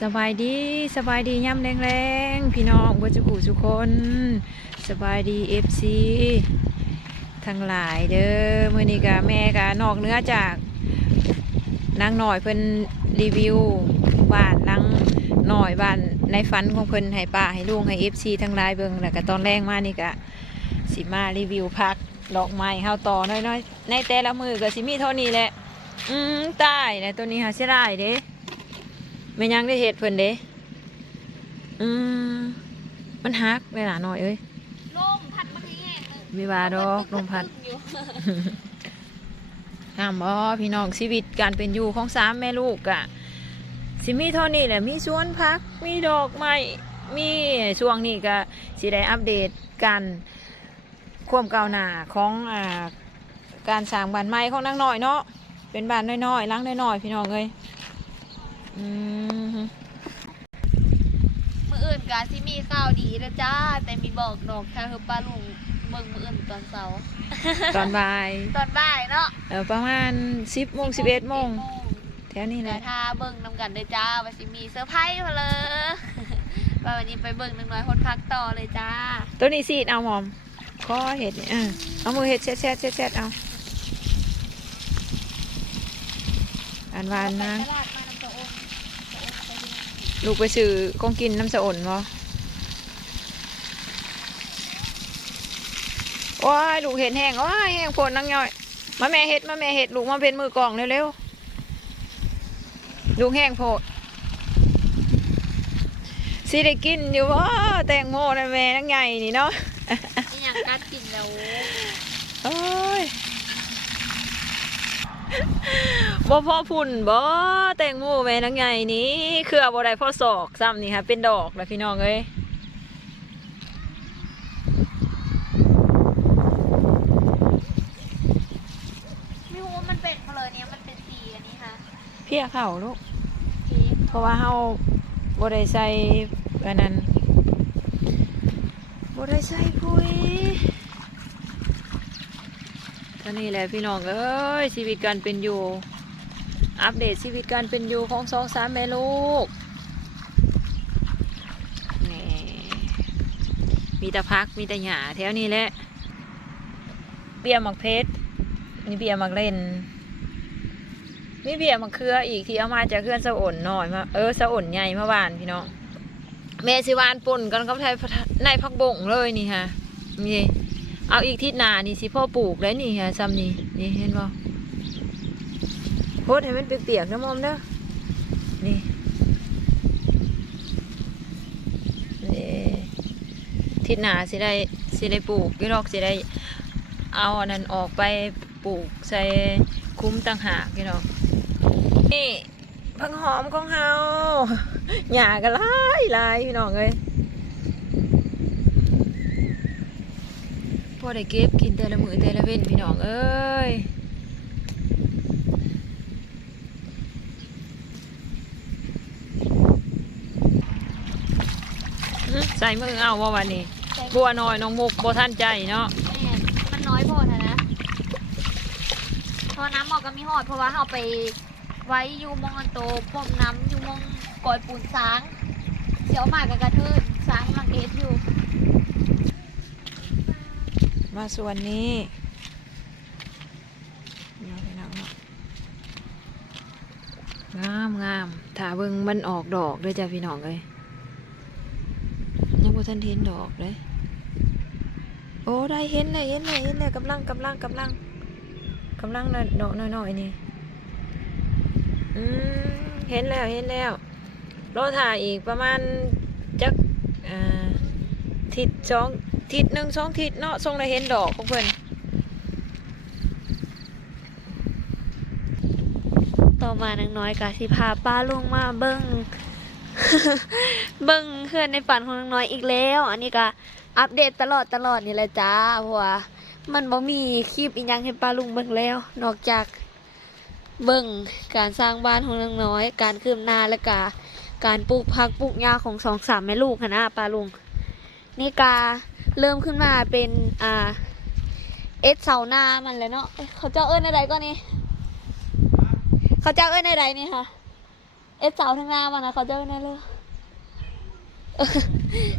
สบายดีสบายดีย่ำแรงๆพี่น้องบัจุกูทุกคน สบายดีเอฟซีทั้งหลายเด้อมื่อนี้กะแม่กะนอกเหนื้อจากนางหน่อยเพิ่นรีวิวบ้านนางหน่อยบ้านในฝันของเพิ่นให้ป้าให้ลุงให้เอฟซีทั้งหลายเบิ่งแล้วก็ตอนแรกมานี่กะสิมารีวิวพักดอกไม้เฮาต่อน้อยๆในแต่ละมือก็สิมีเท่านี้แหละอืมตายแล้วตัวนี้หาเสียดายเด้ ไม่ยังได้เห็ดเพิ่นเด้อืมมันฮักเวลาหน่อยเอ้ยลมพัดมาที่แง่เลยวิวาดอกลมพัดอยู่งามบ่พี่น้องชีวิตการเป็นอยู่ของสามแม่ลูกอะสิมีเท่านี้แหละมีสวนพักมีดอกไม้มีช่วงนี้ก็สิได้อัปเดตการความก้าวหน้าของอ่าการสร้างบ้านใหม่ของนางน้อยเนาะเป็นบ้านน้อยๆหลังน้อยๆพี่น้องเอ้ย อืมมืออื่นกาซิมีข่าวดีแล้วจ้า แต่มีบอกดอกค่ะคือป้าลุงเบิ่งมืออื่นตอนเช้าตอนบ่ายตอนบ่ายเนาะเออประมาณสิบโมงสิบเอ็ดโมงแถวนี้แหแต่ละถ้าเบิ่งนำกันเลยจ้าว่าสิมีเซอร์ไพรส์มาเลยว่าวันนี้ไปเบิ่งนางน้อยคนพักต่อเลยจ้า ตัวนี้ซีดเอาหมอมขอเห็ดนี่เออเอามือเห็ดแช่แช่แช่แช่เอาอันวานนะไปตลาด ลูกไปซื้อของกินน้ำสะอ่อนบ่โอ้ยลูกเห็ดแห้งโอ้ยแห้งโผลนังย่อย มาแม่เห็ดมาแม่เห็ดลูกมาเป็นมือกล่องเร็วๆลูกแห้งโผดสิได้กินอยู่บ่แตงโมนะแม่นังใหญ่นี่เนาะอีหยังกัดกินแล้วโอ้ย บ่พอพุ่นบ่แตงโมแม่นังใหญ่นี้คือเอาบ่ได้พอศอกซ้ำนี่ค่ะเป็นดอกแล้วพี่น้องเอ้ยไม่รู้ว่ามันเป็นเพลอเนี้ยมันเป็นสีอันนี้ค่ะเพียเข้าลูกสีเพราะว่าเฮาบ่ได้ใส่อันนั้นบ่ได้ใส่ปุ๋ย ก็นี่แหละพี่น้องเอ้ยชีวิตการเป็นอยู่ อัปเดตชีวิตการเป็นอยู่ของสองสามแม่ลูกนี่มีแต่พักมีแต่หญ้าแถวนี้แหละเบียร์หมักเพชรนี่เบียร์หมักเล่นมีเบียร์มะเขืออีกที่เอามาจากเคลื่อนสะอ่นหน่อยมาเออสะอ่นใหญ่เมาหวานพี่น้องแม่สิวานปุ่นกันกับไทยในพักบงเลยนี่ฮะนี่ เอาอีกทิศหนานี่สิพ่อปลูกแล้วนี่ฮะซ้ำนี่นี่เห็นบ่โพดให้มันเปียกๆนะมอมเด้อนี่นทิศหนาสิได้สิได้ปลูกยี่รอกสิได้ เอาอันนั้นออกไปปลูกใส่คุ้มต่างหากพี่น้องนี่ผักหอมของเฮาหญ้าก็หลายหลายพี่น้องเอ้ย อได้เก็บกินแต่ละมือแต่ละเว้นพี่น้องเอ้ยอื้อใส่มือเอาว่าวันนี้ใส่บัวน้อยน้องมุกบัวท่านใจเนาะแม่มันน้อยโพดอะนะเพราะน้ำออกก็มีหอดเพราะว่าเราไปไว้อยู่มองอันโตพรมน้ำอยู่มองกอยปูนสางเสียวหมากกับกระเทินสางมังเอสอยู่ มาส่วนนี้งามงามถ้าเบิ่งมันออกดอกเลยจ้ะพี่น้องเลยยังบ่ทันเห็นดอกเลย โอ้ได้เห็นเลยเห็นเลยเห็นเลยกำลังกำลังกำลังกำลังดอกน้อยๆนี่อืมเห็นแล้วเห็นแล้วรอถ่ายอีกประมาณจักอ่าทิศสอง ทิศหนึ่งสองทิศเนาะทรงได้เห็นดอกของเพิ่นต่อมานางน้อยกะสิพาป้าลุงมาเบิ้งเบิ้งเพื่อนในฝันของนางน้อยอีกแล้ว อันนี้ก็อัปเดตตลอดตลอดนี่แหละจ้าเพราะว่ามันบ่มีคลิปอีกยังให้ป้าลุงเบิ้งแล้ว นอกจากเบิ้งการสร้างบ้านของนางน้อย การคืบหน้าและกาการปลูกผักปลูกหญ้าของสองสามแม่ลูกหั้นนะป้าลุงนี่กา เริ่มขึ้นมาเป็นอ่าเอสเสาหน้ามันเลยเนาะเขาเจ้าเอิ้นอะไรก็นี่เขาเจ้าเอ้ยในใดนี่ค่ะ เอ็ดเสาทางหน้ามานะเขาเจ้าเอแน่เลย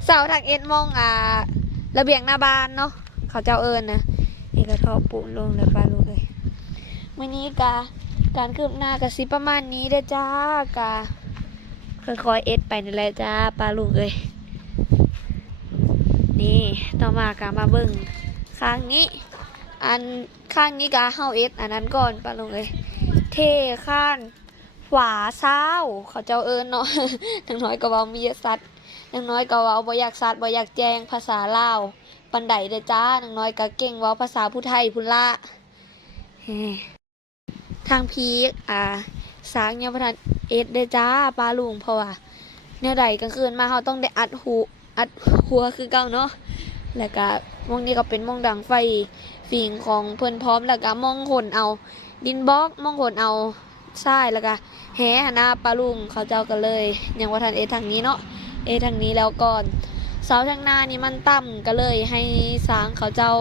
เสาทางเอ็ดมองอ่าระเบียงหน้าบ้านเนาะเขาเจ้าเอิญนะนี่ก็ทอปูนลงเลยปลาลูกเลยวันนี้กาการคืบหน้ากับสิประมาณนี้เด้จ้ากาค่อยๆเอ็ดไปนี่แหละจ้าปลาลูกเลย นี่ต่อมากามาเบิ่งข้างนี้ อันข้างนี้กาเฮาเอ็ดอันนั้นก่อนปลาลูกเลยเทข้างขวาเศร้าเขาเจ้าเอิญเนาะทั้งน้อยก็เว้ามีสัตว์นางน้อยก็เว้าบ่อยากสัตว์บ่อยากแจงภาษาลาวปันไดเด้อจ้านางน้อยก็เก่งเว้าภาษาผู้ไทยพุ่นละทางพีกอ่าสางยังบ่ทันเอ็ดเด้อจ้าปลาลุงเพราะว่าแนวใดกลางคืนมาเฮาต้องได้อัดหู อัดหัวคือเก่าเนาะแล้วก็มองนี้ก็เป็นมองดังไฟฝิงของเพิ่อนพร้อมแล้วก็มองขนเอา ดินบล็อกมองขนเอาทรายแล้วก็แหหนหน้าปลาลุงเขาเจ้าก็เลยยังว่าทันเอทางนี้เนาะเอทางนี้แล้วก่อนเสาทางหน้านี่มันต่ำก็เลยให้สร้างเขาเจ้า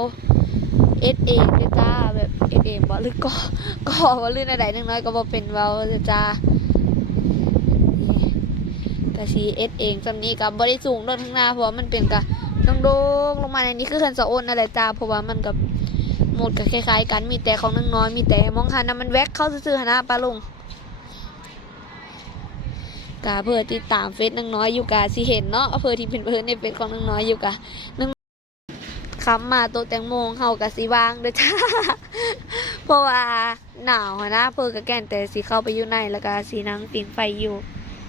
เอสเองเลยจ้าแบบเอสเองบ่หรือก็ก็ว่าลื่นอะไรนึงน้อยก็บ่เป็นเว้าจ้า ก็สีเอสเองจำนี้ก็บ่ได้สูงโดนข้างหน้าเพราะว่ามันเป็นกะโดงลงมาในนี้คือคันสะอ้นนั่นแหละจ้าเพราะว่ามันกับหมดก็คล้ายๆกันมีแต่ของนางน้อยมีแต่มองหันนะมันแวกเข้าซื่อๆหั่นะปลาลุงกาเพื่อติดตามเฟซนางน้อยอยู่กาสิเห็นเนาะเพื่อที่เป็นเพื่อนในเฟซของนางน้อยอยู่กะนางคำมาโตะแตงโมงเฮากะสิวางเด้อจ้าเพราะว่าหนาวนะเพื่อกะแก่นแต่สิเข้าไปอยู่ในแล้วก็สีนังปิงไฟอยู่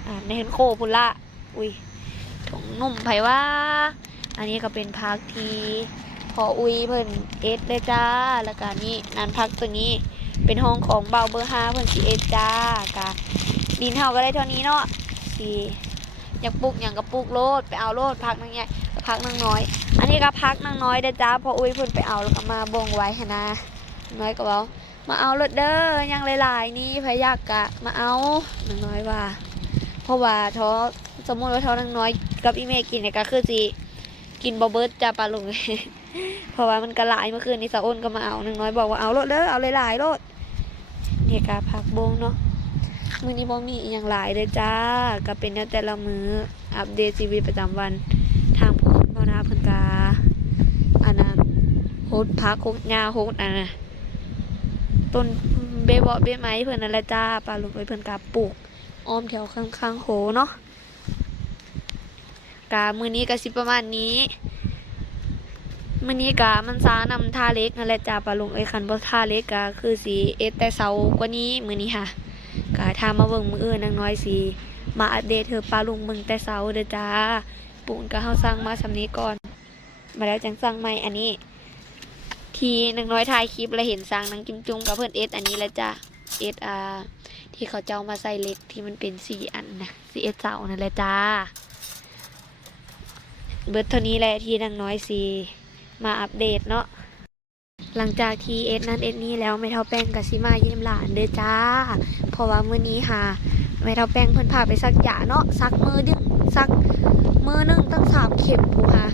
อ่าในเห็นโคพุละอุ้ยถงนุ่มไผว่า อันนี้ก็เป็นพักทีพออุ้ยเพิ่นเอสเลยจ้า แล้วก็นี่นันพักตัวนี้เป็นห้องของเบาเบอร์ห้าเพิ่นสีเอสจ้ากะดินเฮาก็ได้เท่านี้เนาะสีอยากปลูกอย่างก็ปลูกโลดไปเอาโลดพักนั่งเนี่ยพักนั่งน้อย อันนี้ก็พักนั่งน้อยเด้จ้าพออุ้ยเพิ่นไปเอาแล้วก็มาบ่งไว้หนะน้อยก็เว้ามาเอาโลดเด้อยังหลายๆนี่พะยากกะมาเอานางน้อยว่า เพราะว่าท้อสมมติว่าท้อนางน้อยกับอีเมกินเนี่ยก็คือสิกินบ่เบิดจ้าปลาลุงเพราะว่ามันก็หลายเมื่อคืนนี้สาอ้นก็มาเอานางน้อยบอกว่าเอาโลดเด้อเอาหลายๆโลดเนี่ยก็พักบงเนาะมือนี้บ่มีอย่างหลายเลยจ้าก็เป็นแต่ละมืออัปเดตชีวิตประจำวันทางผู้พ่อนาเพิ่นกาอันนั้นโฮดพักโฮดหญ้าโฮดอะต้นเบเบาะเบไม้เพิ่นนั่นแหละจ้าปลาลูกเอ้ยเพิ่นกาปลูก อ้อมแถวข้างๆโหเนาะกามือนี้ก็สิบประมาณนี้มือนี้กามันซานำท่าเล็กนั่นแหละจ้าปลาลุงเอ้คันบ่ท่าเล็กก็คือสีเอสแต่เสากว่านี้มือนี้ค่ะก็ถ้ามาเบิ่งมืออื่นนางน้อยสิมาอัปเดตเธอปลาลุงเบิ่งแต่เช้าเด้อจ้าปูนก็เฮาสั่งมาสำนี้ก่อน มาแล้วจังสั่งใหม่อันนี้ ทีนางน้อยถ่ายคลิปแล้วเห็นสั่งนางจุ้มจุ้มกับเพื่อนเอสอันนี้แล้วจ้า เอสอ่าที่เขาเจ้ามาใส่เล็กที่มันเป็นสีอันนะสีเอสเสานั่นแหละจ้า เบิดเท่านี้แหละที่นางน้อยสีมาอัปเดตเนาะหลังจากที่เอ็ดนั้นเอ็ดนี้แล้วไม่เท่าแป้งกับซิมาเยี่ยมหลานเด้อจ้า เพราะว่ามื้อนี้ค่ะไม่เท่าแป้งเพิ่นพาไปซักยาเนาะซักมือดึงซักมือหนึงตั้งสามเข็มผู้ค่ะ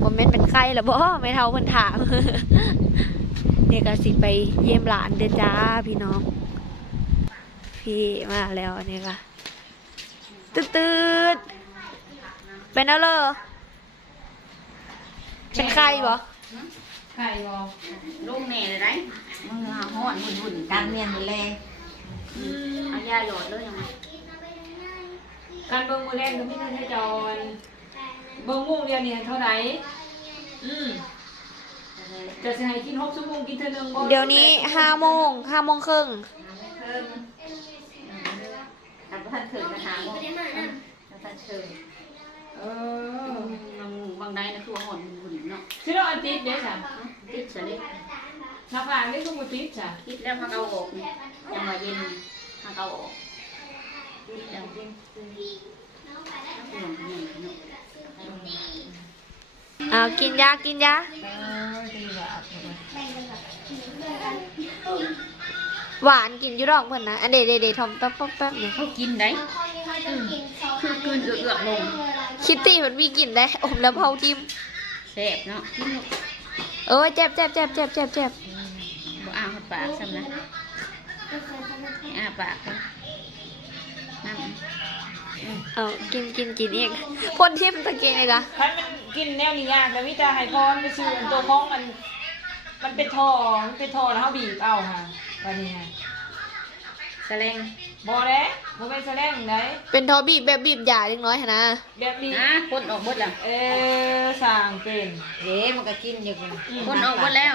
บ่แม่นเป็นไข้แล้วบ่ไม่เท่าเพิ่นถาม เนี่ยก็สิไปเยี่ยมหลานเด้อจ้าพี่น้อง พี่มาแล้วเนี่ยค่ะตืดๆเป็นแล้วเหรอเป็นไข้บ่ไข่บอลูกแน่เลยได้มึงหาห้อนหุ่นหุ่นการเมียนแรงเอายาหยอดเลยยังไงการเบิ่งมือแรกก็พี่ท่านให้จอยเบิ่งมุ้งเดียวนี่เท่าไหร่อืม จะสิให้กินหกชั่วโมงกินเท่านึงบ่เดี๋ยวนี้ห้าโมงห้าโมงครึ่งเพิ่มทำท่านถึงนะฮะท่านถึงเออบางบางใดนะคือห่อนหุ่นเนาะสิเราอาทิตย์เด้อจ้ะติดเฉลี่ยนักอ่านได้ทุกอาทิตย์จ้ะติดแล้วพักเอาออกยังมาเย็นพักเอาออกติดแล้วเย็นห่อนเย็นเนาะอ้าวกินยากินยา หวานกินอยู่ดอกเพิ่นนะอันเดเดเดทอมแป๊บแป๊บแป๊บเนี่ยเขากินได้คือคืนเอือกลงคิตตี้มันมีกลิ่นได้อมแล้วเผาทิมแซ่บเนาะกินเออเจ็บเจ็บเจ็บเจ็บเจ็บเจ็บบ่อ้าปากซ้ำนะอ้าปากน้ำเอากินกินกินอีกพ่นทิมตะเกียงเลยกะคันมันกินแนวนี้ยากแต่วิจาไฮพรไปซื้อตัวของมัน มันเป็นทอมันเป็นทอแล้วเขาบีบเอาค่ะวันนี้ฮะแสลงบอเด้บ่เป็นแสลงไหนเป็นทอบีบแบบบีบหยาเล็กน้อยหั่นนะแบบนี้นะพ่นออกหมดแล้วเออสั่งเป็นเด้มันก็กินอยู่กันพ่นออกหมดแล้ว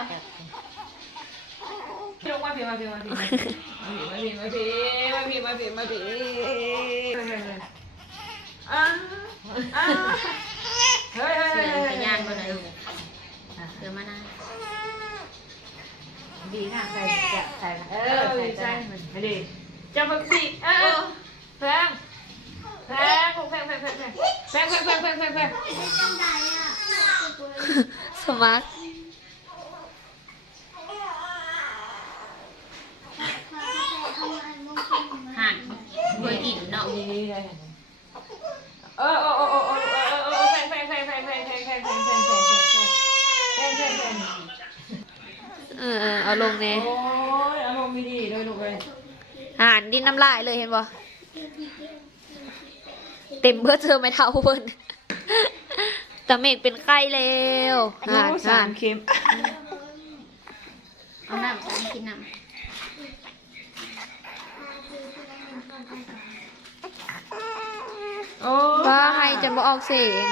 ลงมาพี่มาพี่มาพี่มาพี่มาพี่มาพี่มาพี่มาพี่อะอะเฮ้ยเฮ้ย เสื เฮ้ย อไปย่างก็ได้เสือมานา ดีค่ะใส่ ใส่เออใส่ใส่ไม่ดีจะมาบีเออแพงแพงแพงแพงแพงแพงแพงแพงแพงแพงแพงแพงสมาร์ทห่างด้วยกินเนาะดีเลยเออเออเออเออเออเออแพงแพงแพงแพงแพงแพงแพงแพงแพงแพงแพงแพงแพงแพงแพงเออเออเอาลงแน่โอ้ยอารมณ์ไม่ดีเลยลูกเลย อาหารดิ นน้ำลายเลยเห็นบ่เต็มเพื่อเจอไม่เท่าเพิ่นตะเมกเป็นไข้แล้วอาหารโอ้อาสาหารมเข็มเอาน้ำใส่กินน้ำโอ้ว่าให้จนบ่ออกเสียง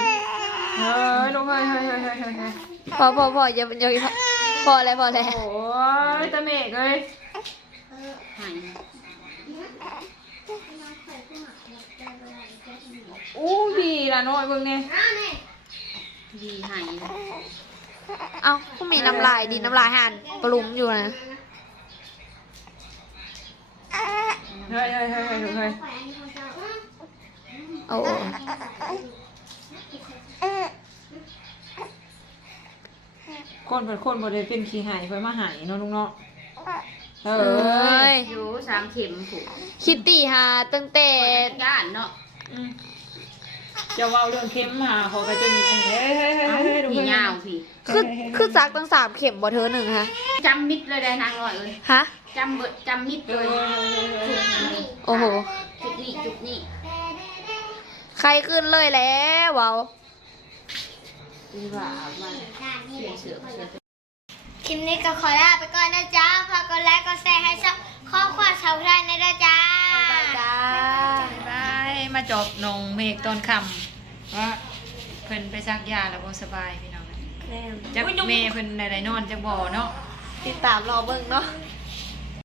เฮ้ยลูกเฮ้ยเฮ้ยเฮ้ยเฮ้ยเฮ้ยพอพอพออย่าอย่าพอแล้วพอแล้วโอ้ยตะเมกเลยหาย อู้ดี ละน้อยเบิ่งเนี่ยดีหายเอ้าก็มีน้ำลายดินน้ำลายหันปรุงอยู่นะเฮ้ยเฮ้ยเฮ้ยเฮ้ยโอ้คนเป็นคนบ่ได้เป็นขี้หายไปมาหายเนาะลุงเนาะเอ้ยอยู่สามเข็มผูกคิตตี้หาตั้งแต่ย่านเนาะ จะเว้าเรื่องเข็มหาเขาก็จนเฮ้ยเฮ้ยเฮ้ยเฮ้ยเฮ้ยลูกพี่เฮ้ยยาวพี่คือคือซักตั้งสามเข็มบ่เธอหนึ่งฮะจำมิดเลยได้นางลอยเลยฮะจำเบิดจำมิดเอเลอยเฮ้ยเฮ้โอ้โหจุดนี้จุดนี้ใครขึ้นเลยแล้วเว้าดีว่ามาเสือเสือเสือคลิปนี้ก็ขอลาไปก่อนนะจ๊ะฝากกดไลค์กดแชร์ให้ช่องข้อความชาวไทยนะจ๊ะ จ้าจ้าบายมาจบนงเมฆตอนค่ำ ว่าเพิ่นไปซักยาแล้วบ่สบายพี่น้องจักแม่เพิ่นได้นอนจักบ่เนาะติดตามรอเบิ่งเนาะ